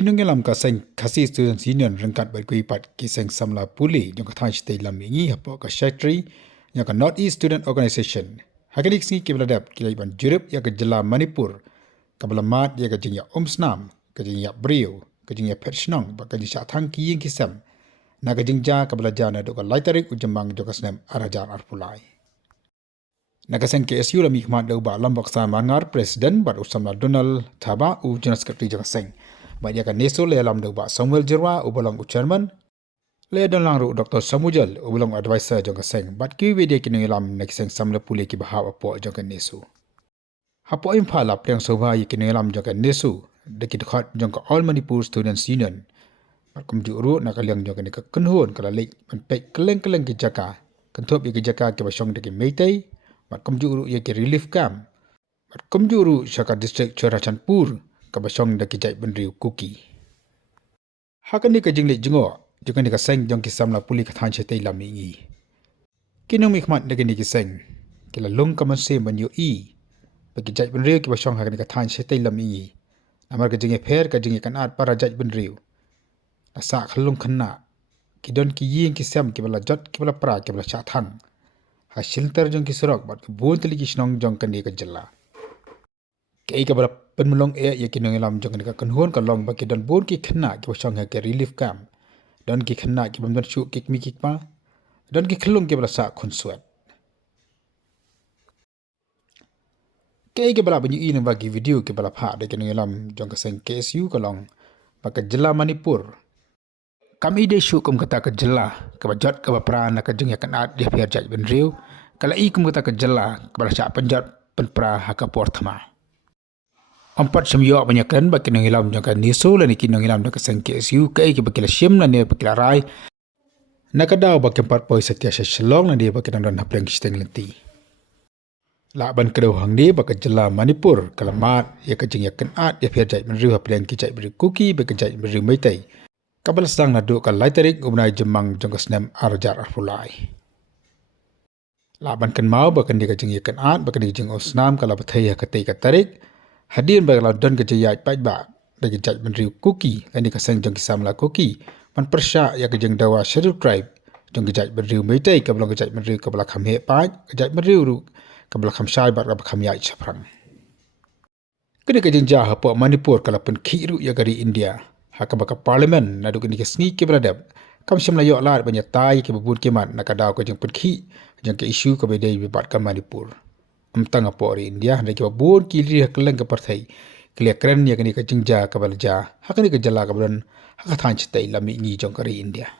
Nongïalam ka seng khasi student union rengkat berkui pat ki seng samla puli jong ka thang stay lam ingi hapo ka secretary yang ka North East Student Organization. Hakanik singi ki beladap ki laiban jurup ya ka jela Manipur ka belamat ya ka jingya Snam ka jingya Brio ka jingya Pershnong ba ka jingya thang ki ying kisam na ka jingja ka belajar na do ka laitarik ujamang jo ka snem arajar arpulai. Nakaseng KSU lami khmat do ba lambak sa mangar presiden bat usamla Donald Haba u general secretary jong seng. Baik kan Neso le alam do ba Samuel Jirwa ubolong u chairman le don lang ru Dr. Samujal ubolong advisor jong seng bat ki video ki Nongïalam nak seng samla pule ki bahaw apo jong kan Neso. Hapo imphala pleng soba ki Nongïalam jong kan Neso de ki dekat jong ka All Manipur Students Union. Bat kum ju ru nak liang jong ka kenhon kala Leit ban pek keleng-keleng ki jaka. Kenthop ki jaka ki basong de ki Meitei bat kum ju ru ki relief camp. Bat kum ju ru Shaka district Chorachanpur kabasong da kijai benriu kuki. Hakan ni ka jingli jengo, juga ni ka seng jong ki samla puli ka than chete lam ingi. Kinong mikmat da ni ki seng, kila lung ka Mynsiem ban Ïohi, bagi jai benriu ki basong hakan ni ka than chete lam ingi. Namar ka jingi pher ka jingi kanat para jai benriu. Nasa khalung khanna, ki don ki ying ki sem ki bala jot ki bala pra ki bala cha thang. Ha shilter jong ki surok bat ki bon tali ki shnong jong ka ni ka jela. Kei ka bala penmelong ya ki Nongïalam jong ka kenhon ka long ba ki don bon ki khna ki basong ha ke relief camp. Don ki khna ki bamdan shu ki mi ki pa. Don ki khlung ki bala sa khun suat. Kei ka bala banyu in ba ki video ki bala pha de ki Nongïalam jong ka seng KSU ka long ba ka jela Manipur. Kami de shu kum kata ka jela ka ba jot ka ba pra na ka jong ya kanat dia pher jaj ben riu kala I kum kata ka jela ka bala sa penjat pen pra ha ka porthma. Empat semyo banyak kan bagi Nongïalam jong ka Neso la ni ki Nongïalam jong ka seng KSU kai ki bakila shim la ne bakila rai nakadaw bagi empat poi setia shalong la dia bagi dan hapleng steng lenti la ban kedo hang ni bagi jela Manipur kalamat ya ka jing ya kanat ya pher jai menriu hapleng ki jai beri kuki bagi jai beri Meitei kabal sang na do ka laitarik umnai jemang jong ka snem arjar arpulai la ban kan mau bagi ni ka jing ya kanat bagi ni jing Snam kala bathai ya ka tei ka tarik hadir bagala don ke jayat pajba bagi jaj menriu kuki lani ka seng jong kisam la kuki man persya ya ke jeng dawa schedule tribe jong ke jaj menriu Meitei ka belong ke jaj menriu ka bala kham he paj ke jaj menriu ru ka bala kham sai bar ka kham yai chaprang kene ke jeng ja hapo Manipur kala pen khiru ya gari India ha ka baka parliament na du ke ni ke sngi ke bradap kam shimla yo lar banya tai ke bubur ke man na ka daw ke jeng pen khi jeng ke issue ka bedai bibat ka Manipur amtang apo ri India na ki babun ki ri hakleng ka parthai klia kren ya kani ka jingja ka balja hakani ka jala ka bran haka than chitai lami ngi jong ka ri India